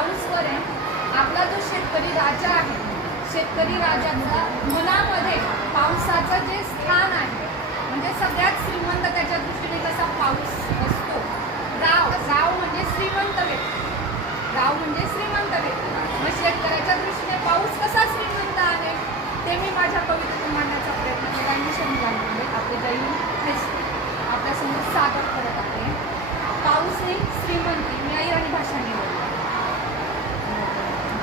पाऊसवर आहे. आपला जो शेतकरी राजा आहे, शेतकरी राजाचा मनामध्ये पावसाचं जे स्थान आहे, म्हणजे सगळ्यात श्रीमंत त्याच्या दृष्टीने कसा पाऊस असतो. राव म्हणजे श्रीमंत व्यक्ती, राव म्हणजे श्रीमंत व्यक्ती. मग शेतकऱ्याच्या दृष्टीने पाऊस कसा श्रीमंत आहे ते मी माझ्या कवितेतून मांडण्याचा प्रयत्न केला आणि समजावले. आपले जैन आपल्यासमोर सादर करत आहे. पाऊस ही श्रीमंती मी आई आणि भाषाने बोलतो.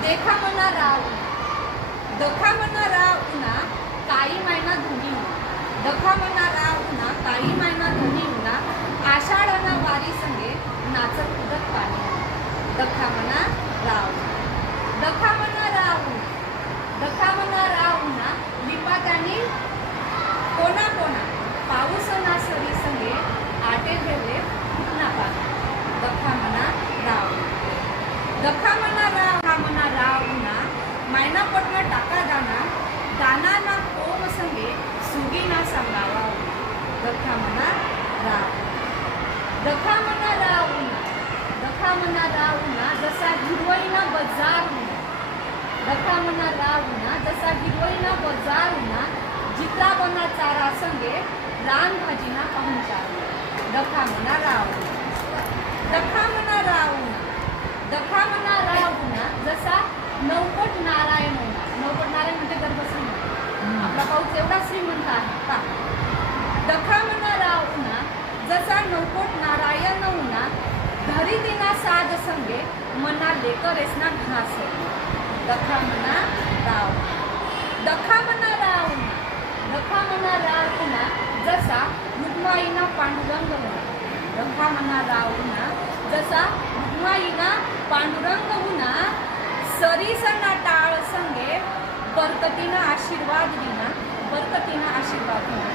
देखा मना राव, दखा मना राव उन्हा काही महिना धुनी, दखा मना राव उन्हा काही महिना धुनी उन्हा, आषाढना वारी संगे नाचत कुदत पाणी. दखा मना राव, दखा मना राव उन्हा, दखा मना राव उन्हा, लिपात्यानी कोणा कोणा पाऊस ना सरी संगे आटे ठेवले ना पाणी. दखा मना राव, दखा मना राव, हा मना राव उन्हा, मायना पटना टाका दाना, दाना ना कोम संगे सुगी ना सांगावा. दखा मना राव, दखा मना राव उन्हा, दखा मना राव उन्हा, जसा हिरवईना बजार उन्हा, दखा मना राव उन्हा, जसा हिरवईना बजार उन्हा, जित्रा बना चारा संगे रान भाजीना पाहुणचार. दखा मना राव, दखा मना राव उन्हा, दखा मना राव उन्हा, जसा नौपट नारायण उन्हा. नौपट नारायण म्हणजे गर्भश्रीमंत. आपला पाऊस एवढा श्रीमंत आहे का. दखा मना राव उन्हा, जसा नौपट नारायण उन्हा, घरी दिना साज संगे मना लेकरेसना घास. दखा मना राव, दखा मना राव उन्हा, दखा मना राव उन्हा, जसा रुक्माईना पांडुरंग उन्हा. दखा मना राव उन्हा, जसा रुक्माईना पांडुरंग उन्हा, सरीसना टाळ संगे बरकतीना आशीर्वाद दिना, बरकतीना आशीर्वाद दिना.